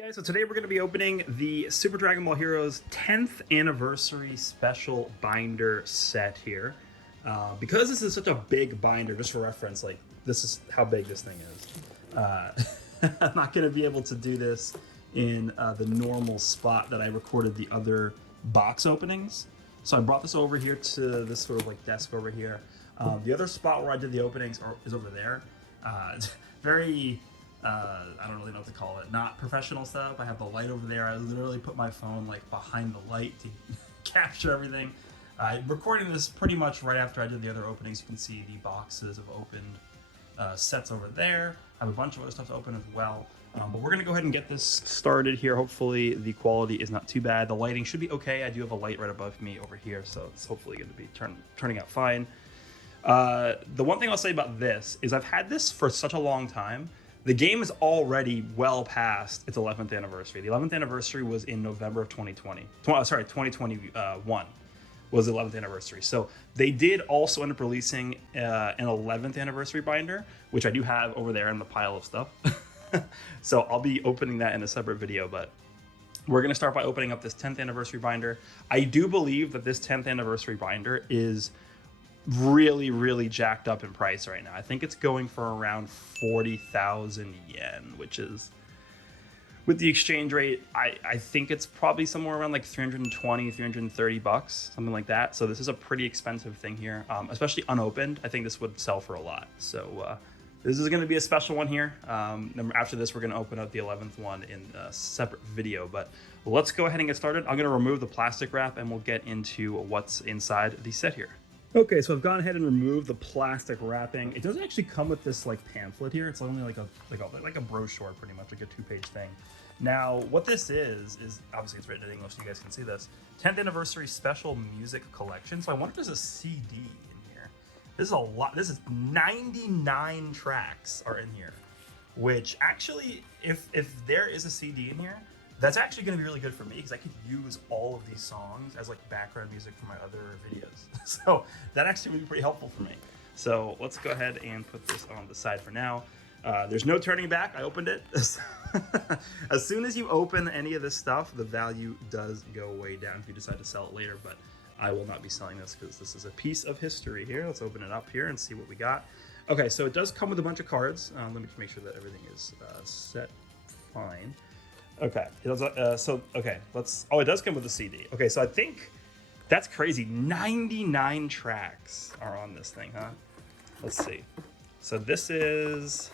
Guys, so today we're going to be opening the Super Dragon Ball Heroes 10th anniversary special binder set here. Because this is such a big binder, just for reference, like this is how big this thing is. I'm not going to be able to do this in the normal spot that I recorded the other box openings. So I brought this over here to this sort of like desk over here. The other spot where I did the openings is over there. Very... I don't really know what to call it. Not professional stuff. I have the light over there. I literally put my phone like behind the light to capture everything. I'm recording this pretty much right after I did the other openings. You can see the boxes of opened sets over there. I have a bunch of other stuff to open as well. But we're going to go ahead and get this started here. Hopefully the quality is not too bad. The lighting should be okay. I do have a light right above me over here, so it's hopefully going to be turning out fine. The one thing I'll say about this is I've had this for such a long time. The game is already well past its 11th anniversary. The 11th anniversary was in November of 2020. 2021 was the 11th anniversary. So they did also end up releasing an 11th anniversary binder, which I do have over there in the pile of stuff. So I'll be opening that in a separate video, but we're going to start by opening up this 10th anniversary binder. I do believe that this 10th anniversary binder is really jacked up in price right now. I think it's going for around 40,000 yen, which is, with the exchange rate, I think it's probably somewhere around like 320, 330 bucks, something like that. So this is a pretty expensive thing here, especially unopened. I think this would sell for a lot. So this is going to be a special one here. After this, we're going to open up the 11th one in a separate video, but let's go ahead and get started. I'm going to remove the plastic wrap and we'll get into what's inside the set here. Okay, so I've gone ahead and removed the plastic wrapping. It doesn't actually come with this like pamphlet here. It's only like a brochure, pretty much, like a 2-page thing. Now, what this is obviously it's written in English, so you guys can see this. 10th anniversary special music collection. So I wonder if there's a CD in here. This is a lot. This is 99 tracks are in here, which actually, if there is a CD in here, that's actually going to be really good for me because I could use all of these songs as like background music for my other videos. So that actually would be pretty helpful for me. So let's go ahead and put this on the side for now. There's no turning back. I opened it. As soon as you open any of this stuff, the value does go way down if you decide to sell it later, but I will not be selling this because this is a piece of history here. Let's open it up here and see what we got. Okay, so it does come with a bunch of cards. Let me just make sure that everything is set fine. Okay, it does, it does come with a CD. Okay, so I think that's crazy. 99 tracks are on this thing, huh? Let's see. So this is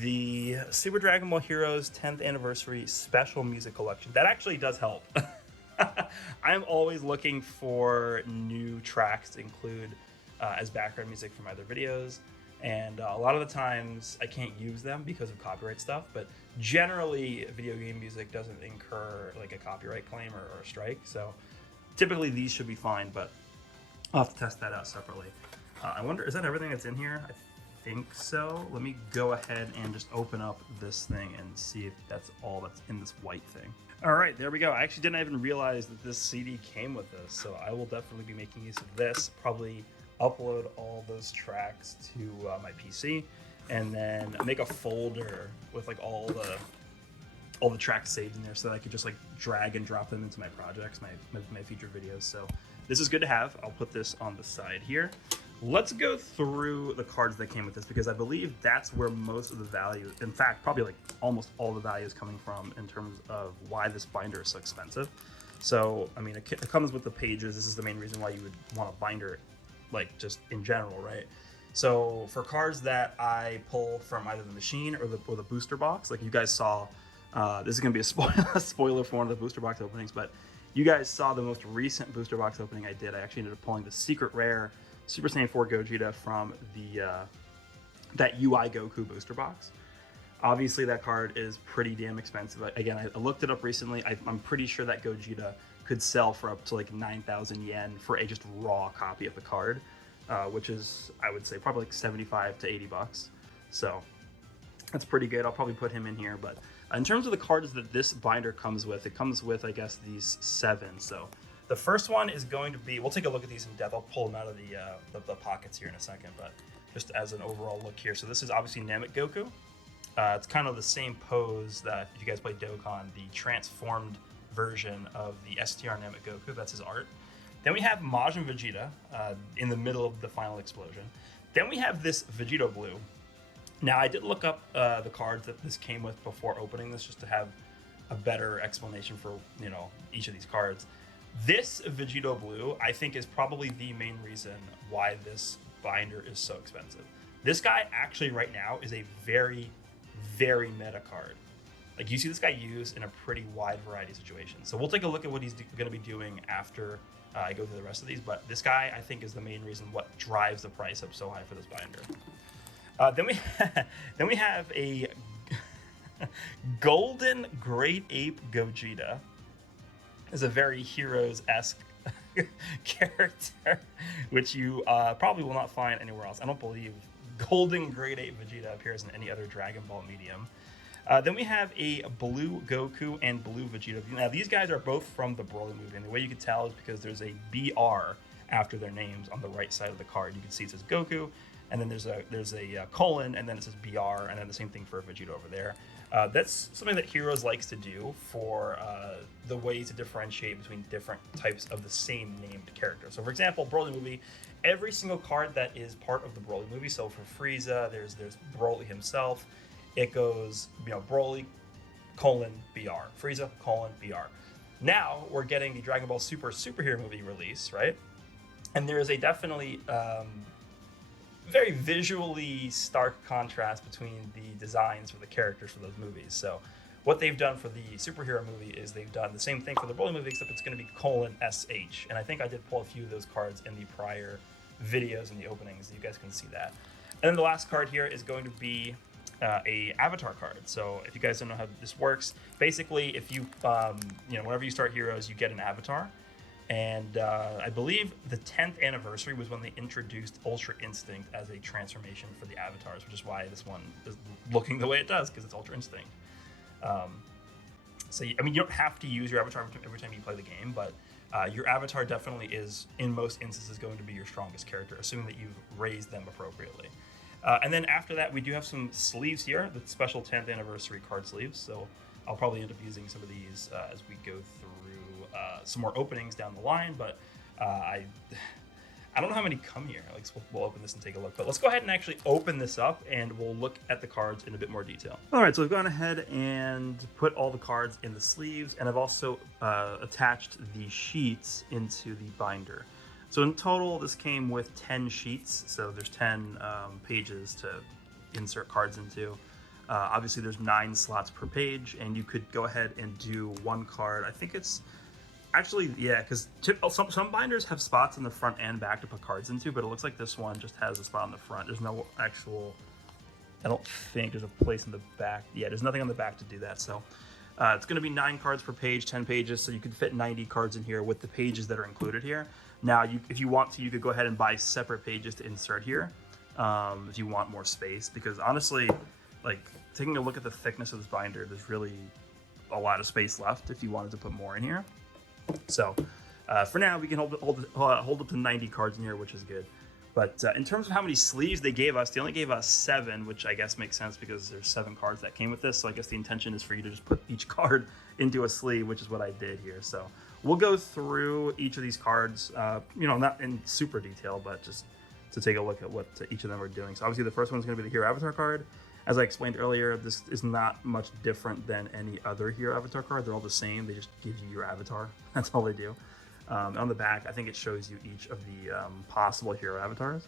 the Super Dragon Ball Heroes 10th Anniversary Special Music Collection. That actually does help. I'm always looking for new tracks to include as background music for my other videos. And a lot of the times I can't use them because of copyright stuff, but generally video game music doesn't incur like a copyright claim or a strike. So typically these should be fine, but I'll have to test that out separately. I wonder, is that everything that's in here? I think so. Let me go ahead and just open up this thing and see if that's all that's in this white thing. All right, there we go. I actually didn't even realize that this CD came with this, so I will definitely be making use of this, probably upload all those tracks to my PC, and then make a folder with like all the tracks saved in there, so that I could just like drag and drop them into my projects, my future videos. So this is good to have. I'll put this on the side here. Let's go through the cards that came with this, because I believe that's where most of the value, in fact, probably like almost all the value is coming from in terms of why this binder is so expensive. So, I mean, it comes with the pages. This is the main reason why you would want a binder, like just in general, right? So for cards that I pull from either the machine or the booster box, like you guys saw, this is gonna be a spoiler for one of the booster box openings, but you guys saw the most recent booster box opening I did. I actually ended up pulling the secret rare Super Saiyan 4 Gogeta from the that UI Goku booster box. Obviously that card is pretty damn expensive. Again, I looked it up recently. I'm pretty sure that Gogeta could sell for up to like 9,000 yen for a just raw copy of the card, which is, I would say, probably like 75 to 80 bucks. So that's pretty good. I'll probably put him in here. But in terms of the cards that this binder comes with, it comes with, I guess, these 7. So the first one is going to be, we'll take a look at these in depth. I'll pull them out of the pockets here in a second, but just as an overall look here. So this is obviously Namek Goku. It's kind of the same pose that, if you guys play Dokkan, the transformed version of the STR Namek Goku. That's his art. Then we have Majin Vegeta in the middle of the final explosion. Then we have this Vegito Blue. Now, I did look up the cards that this came with before opening this, just to have a better explanation for, you know, each of these cards. This Vegito Blue, I think, is probably the main reason why this binder is so expensive. This guy actually right now is a very, very meta card. Like, you see this guy used in a pretty wide variety of situations. So we'll take a look at what he's going to be doing after I go through the rest of these. But this guy, I think, is the main reason what drives the price up so high for this binder. Then we have a Golden Great Ape Gogeta. Is a very Heroes-esque character, which you probably will not find anywhere else. I don't believe Golden Great Ape Vegeta appears in any other Dragon Ball medium. Then we have a Blue Goku and Blue Vegeta. Now, these guys are both from the Broly movie, and the way you can tell is because there's a BR after their names on the right side of the card. You can see it says Goku, and then there's a colon, and then it says BR, and then the same thing for Vegeta over there. That's something that Heroes likes to do for the way to differentiate between different types of the same named character. So, for example, Broly movie, every single card that is part of the Broly movie. So for Frieza, there's Broly himself. It goes, you know, Broly, colon, BR. Frieza, colon, BR. Now we're getting the Dragon Ball Super superhero movie release, right? And there is a definitely very visually stark contrast between the designs for the characters for those movies. So what they've done for the superhero movie is they've done the same thing for the Broly movie, except it's going to be colon SH. And I think I did pull a few of those cards in the prior videos and the openings. You guys can see that. And then the last card here is going to be a avatar card. So if you guys don't know how this works, basically if you, you know, whenever you start Heroes, you get an avatar. And I believe the 10th anniversary was when they introduced Ultra Instinct as a transformation for the avatars, which is why this one is looking the way it does, because it's Ultra Instinct. So, I mean, you don't have to use your avatar every time you play the game, but your avatar definitely is, in most instances, going to be your strongest character, assuming that you've raised them appropriately. And then after that, we do have some sleeves here, the special 10th anniversary card sleeves. So I'll probably end up using some of these as we go through some more openings down the line, but I don't know how many come here. Like, so we'll open this and take a look. But let's go ahead and actually open this up, and we'll look at the cards in a bit more detail. All right, so I've gone ahead and put all the cards in the sleeves, and I've also attached the sheets into the binder. So in total, this came with 10 sheets. So there's 10 pages to insert cards into. Obviously, there's 9 slots per page, and you could go ahead and do one card. I think it's actually, yeah, because some binders have spots in the front and back to put cards into, but it looks like this one just has a spot on the front. There's no actual, I don't think there's a place in the back. Yeah, there's nothing on the back to do that. So it's going to be 9 cards per page, 10 pages, so you could fit 90 cards in here with the pages that are included here. Now, if you want to, you could go ahead and buy separate pages to insert here if you want more space, because honestly, like, taking a look at the thickness of this binder, there's really a lot of space left if you wanted to put more in here. So for now, we can hold up to 90 cards in here, which is good. But in terms of how many sleeves they gave us, they only gave us 7, which I guess makes sense because there's 7 cards that came with this. So I guess the intention is for you to just put each card into a sleeve, which is what I did here. So we'll go through each of these cards, you know, not in super detail, but just to take a look at what each of them are doing. So obviously the first one is going to be the Hero Avatar card. As I explained earlier, this is not much different than any other Hero Avatar card. They're all the same. They just give you your avatar. That's all they do. On the back, I think it shows you each of the possible Hero Avatars.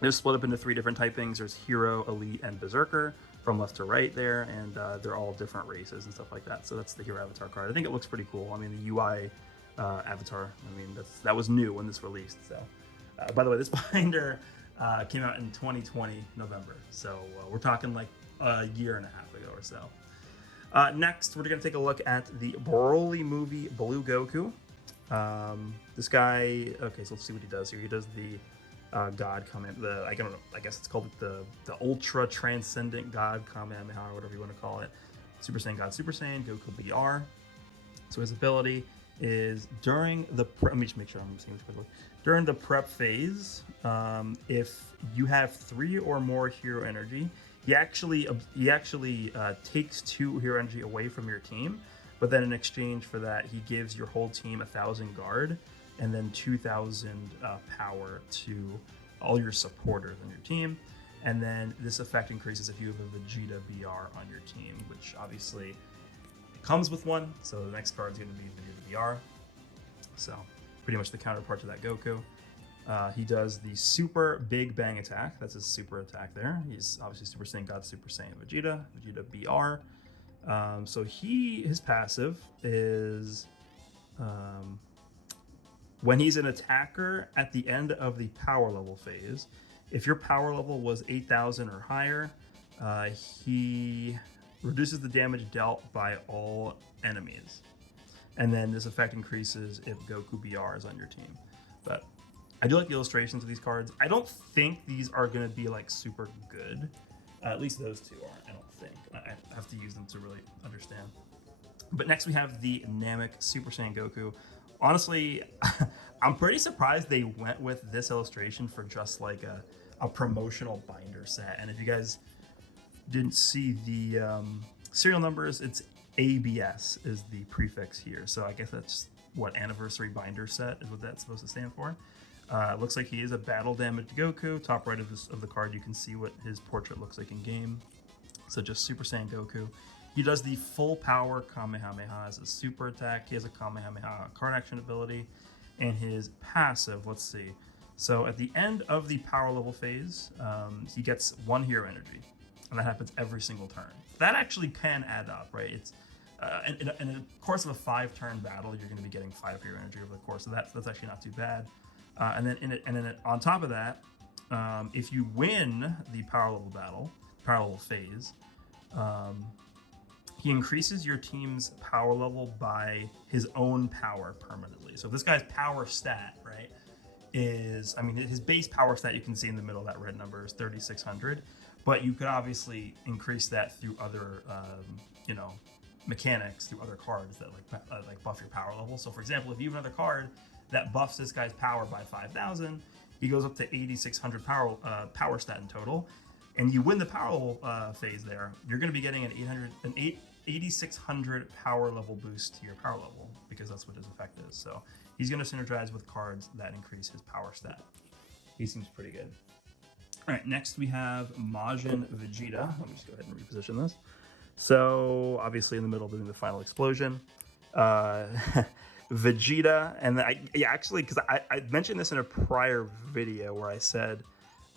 They're split up into 3 different typings. There's Hero, Elite, and Berserker from left to right there, and they're all different races and stuff like that. So that's the Hero Avatar card. I think it looks pretty cool. I mean, the UI avatar, I mean, that was new when this released. So, by the way, this binder came out in 2020 November, so we're talking like a year and a half ago or so. Next, we're going to take a look at the Broly movie Blue Goku. This guy, okay, so let's see what he does here. He does the God Kamehameha, I don't know, I guess it's called the Ultra Transcendent God Kamehameha, or whatever you want to call it. Super Saiyan God Super Saiyan, Goku BR. So his ability is during the let me just make sure I'm seeing this quickly. During the prep phase, if you have 3 or more hero energy, he actually takes 2 hero energy away from your team, but then in exchange for that, he gives your whole team 1,000 guard and then 2,000 power to all your supporters on your team. And then this effect increases if you have a Vegeta BR on your team, which obviously comes with one. So the next card is going to be Vegeta BR. So pretty much the counterpart to that Goku. He does the Super Big Bang attack. That's his super attack there. He's obviously Super Saiyan God, Super Saiyan Vegeta BR. So his passive is when he's an attacker at the end of the power level phase. If your power level was 8,000 or higher, he reduces the damage dealt by all enemies. And then this effect increases if Goku BR is on your team. But I do like the illustrations of these cards. I don't think these are going to be like super good. At least those two aren't, I don't think. I have to use them to really understand. But next we have the Namek Super Saiyan Goku. Honestly, I'm pretty surprised they went with this illustration for just like a promotional binder set. And if you guys didn't see the serial numbers, it's ABS is the prefix here. So I guess that's what anniversary binder set is what that's supposed to stand for. It looks like he is a battle damaged Goku. Top right of the card, you can see what his portrait looks like in game. So just Super Saiyan Goku. He does the full power Kamehameha as a super attack. He has a Kamehameha card action ability. And his passive, let's see. So at the end of the power level phase, he gets 1 hero energy. And that happens every single turn. That actually can add up, right? It's in the course of a 5-turn battle, you're going to be getting 5 hero energy over the course. So that's actually not too bad. And then on top of that, if you win the power level phase, he increases your team's power level by his own power permanently. So if this guy's power stat, right, is, I mean, his base power stat you can see in the middle of that red number is 3,600, but you could obviously increase that through other, mechanics, through other cards that like buff your power level. So for example, if you have another card that buffs this guy's power by 5,000, he goes up to 8,600 power stat in total. And you win the power level phase there, you're going to be getting an 8,600 power level boost to your power level, because that's what his effect is. So he's going to synergize with cards that increase his power stat. He seems pretty good. All right, next we have Majin Vegeta. Let me just go ahead and reposition this. So obviously in the middle doing the final explosion. Vegeta, and because I mentioned this in a prior video where I said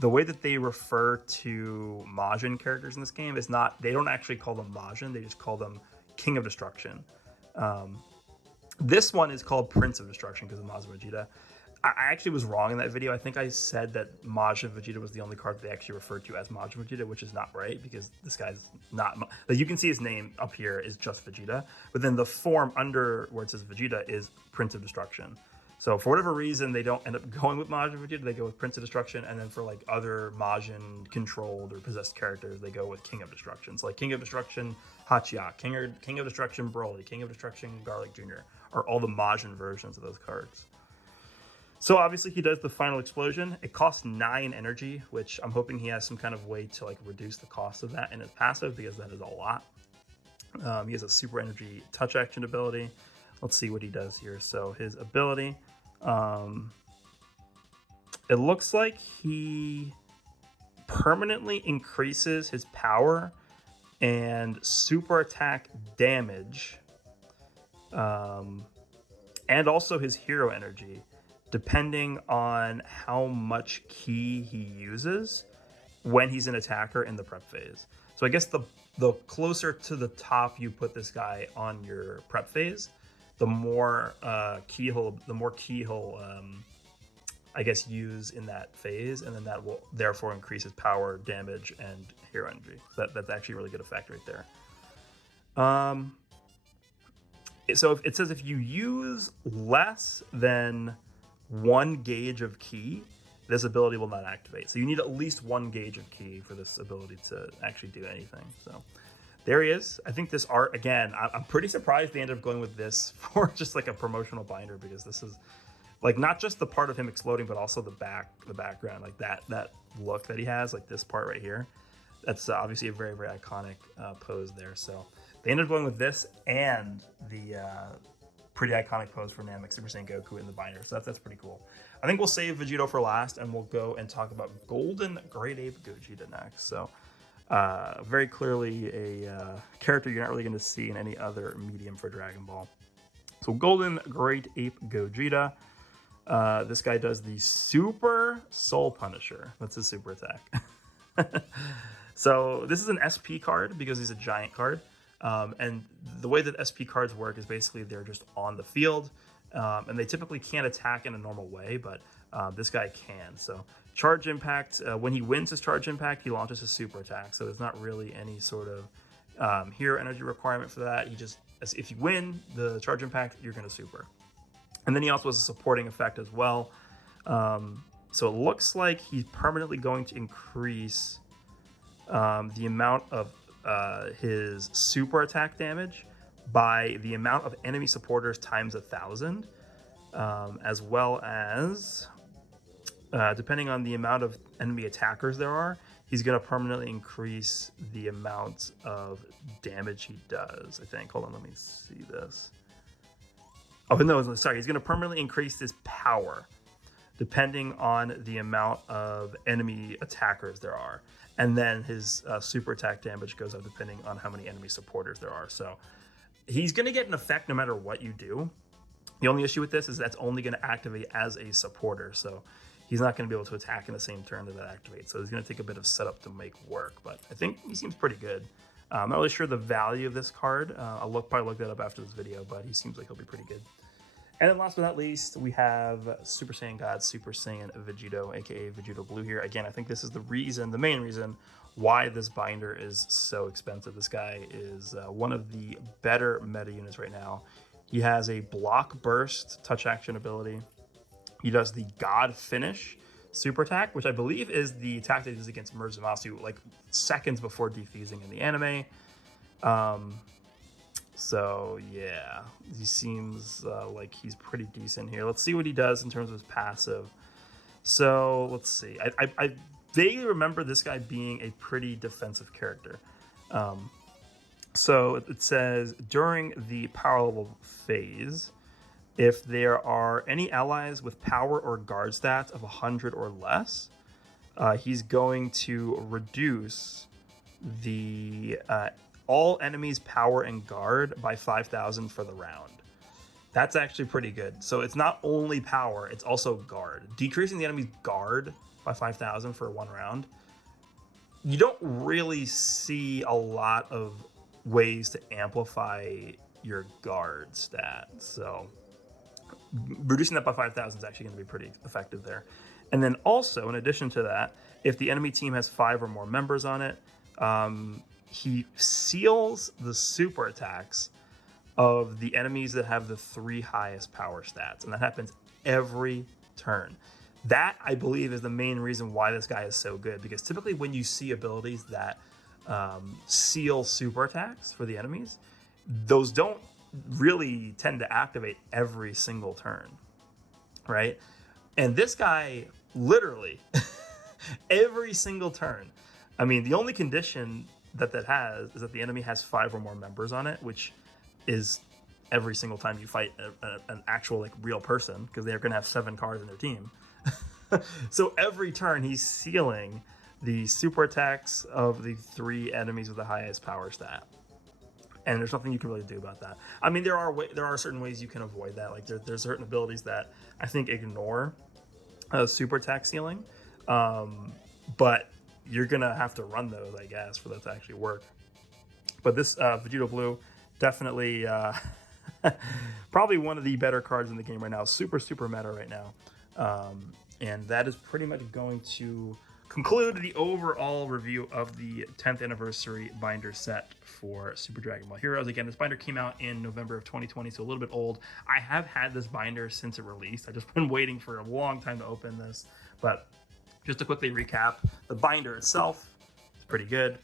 the way that they refer to Majin characters in this game is not, they don't actually call them Majin, they just call them King of Destruction. This one is called Prince of Destruction because of Majin Vegeta. I actually was wrong in that video. I think I said that Majin Vegeta was the only card that they actually referred to as Majin Vegeta, which is not right, because this guy's not, like, you can see his name up here is just Vegeta, but then the form under where it says Vegeta is Prince of Destruction. So for whatever reason, they don't end up going with Majin Vegeta, they go with Prince of Destruction, and then for like other Majin controlled or possessed characters, they go with King of Destruction. So like King of Destruction Hachiyak, King of Destruction Broly, King of Destruction Garlic Jr. are all the Majin versions of those cards. So obviously he does the final explosion. It costs 9 energy, which I'm hoping he has some kind of way to like reduce the cost of that in his passive, because that is a lot. He has a super energy touch action ability. Let's see what he does here. So his ability, it looks like he permanently increases his power and super attack damage, and also his hero energy, depending on how much ki he uses when he's an attacker in the prep phase. So I guess the closer to the top you put this guy on your prep phase, the more ki he'll I guess use in that phase, and then that will therefore increase his power, damage, and hero energy. That's actually a really good effect right there. So it says if you use less than 1 gauge of ki, this ability will not activate. So you need at least 1 gauge of ki for this ability to actually do anything. So there he is. I think this art, again, I'm pretty surprised they ended up going with this for just like a promotional binder, because this is like not just the part of him exploding, but also the background, like that look that he has, like this part right here. That's obviously a very, very iconic pose there. So they ended up going with this and the pretty iconic pose for Namek Super Saiyan Goku in the binder. So that's pretty cool. I think we'll save Vegito for last, and we'll go and talk about Golden Great Ape Gogeta next. So very clearly a character you're not really going to see in any other medium for Dragon Ball. So Golden Great Ape Gogeta. This guy does the Super Soul Punisher. That's his super attack. So this is an SP card because he's a giant card. And the way that SP cards work is basically they're just on the field. And they typically can't attack in a normal way, but this guy can. So Charge Impact, when he wins his Charge Impact, he launches his super attack. So there's not really any sort of hero energy requirement for that. He just, if you win the Charge Impact, you're going to super. And then he also has a supporting effect as well. So it looks like he's permanently going to increase the amount of his super attack damage by the amount of enemy supporters times 1,000, as well as depending on the amount of enemy attackers there are, he's going to permanently increase the amount of damage he does, I think. Hold on, let me see this. Oh, no, sorry. He's going to permanently increase his power depending on the amount of enemy attackers there are. And then his super attack damage goes up depending on how many enemy supporters there are. So he's going to get an effect no matter what you do. The only issue with this is that's only going to activate as a supporter. So he's not going to be able to attack in the same turn that activates. So he's going to take a bit of setup to make work. But I think he seems pretty good. I'm not really sure the value of this card. I'll probably look that up after this video, but he seems like he'll be pretty good. And then last but not least, we have Super Saiyan God, Super Saiyan Vegito, aka Vegito Blue here. Again, I think this is the main reason why this binder is so expensive. This guy is one of the better meta units right now. He has a block burst touch action ability. He does the God Finish super attack, which I believe is the attack that he does against Murzumasu like seconds before defusing in the anime. So yeah, he seems like he's pretty decent here. Let's see what he does in terms of his passive. So let's see. I vaguely remember this guy being a pretty defensive character. So it says during the power level phase, if there are any allies with power or guard stats of 100 or less, he's going to reduce the all enemies' power and guard by 5,000 for the round. That's actually pretty good. So it's not only power, it's also guard. Decreasing the enemy's guard by 5,000 for one round. You don't really see a lot of ways to amplify your guard stat. So reducing that by 5,000 is actually going to be pretty effective there. And then also, in addition to that, if the enemy team has 5 or more members on it, he seals the super attacks of the enemies that have the 3 highest power stats. And that happens every turn. That, I believe, is the main reason why this guy is so good. Because typically when you see abilities that seal super attacks for the enemies, those don't really tend to activate every single turn, right? And this guy, literally, every single turn. I mean, the only condition that has is that the enemy has 5 or more members on it, which is every single time you fight an actual like real person, because they're going to have 7 cards in their team. So every turn he's sealing the super attacks of the 3 enemies with the highest power stat, and there's nothing you can really do about that. I mean, there are certain ways you can avoid that. Like there's certain abilities that I think ignore super attack sealing, but you're gonna have to run those, I guess, for that to actually work. But this Vegito Blue, definitely probably one of the better cards in the game right now. Super meta right now. And that is pretty much going to conclude the overall review of the 10th anniversary binder set for Super Dragon Ball Heroes. Again, this binder came out in November of 2020, so a little bit old. I have had this binder since it released. I've just been waiting for a long time to open this, but just to quickly recap, the binder itself is pretty good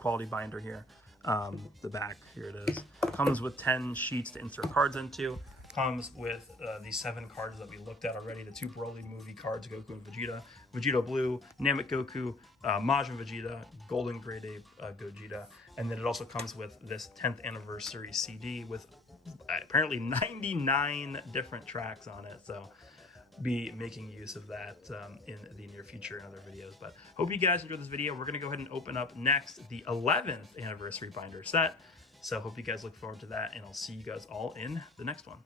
quality binder here. The back, here it is, comes with 10 sheets to insert cards into. comes with these 7 cards that we looked at already, the 2 Broly movie cards, Goku and Vegeta, Vegeta Blue, Namek Goku, Majin Vegeta, Golden Grade A Gogeta, and then it also comes with this 10th anniversary CD with apparently 99 different tracks on it, so be making use of that in the near future in other videos. But hope you guys enjoyed this video. We're going to go ahead and open up next the 11th anniversary binder set, so hope you guys look forward to that, and I'll see you guys all in the next one.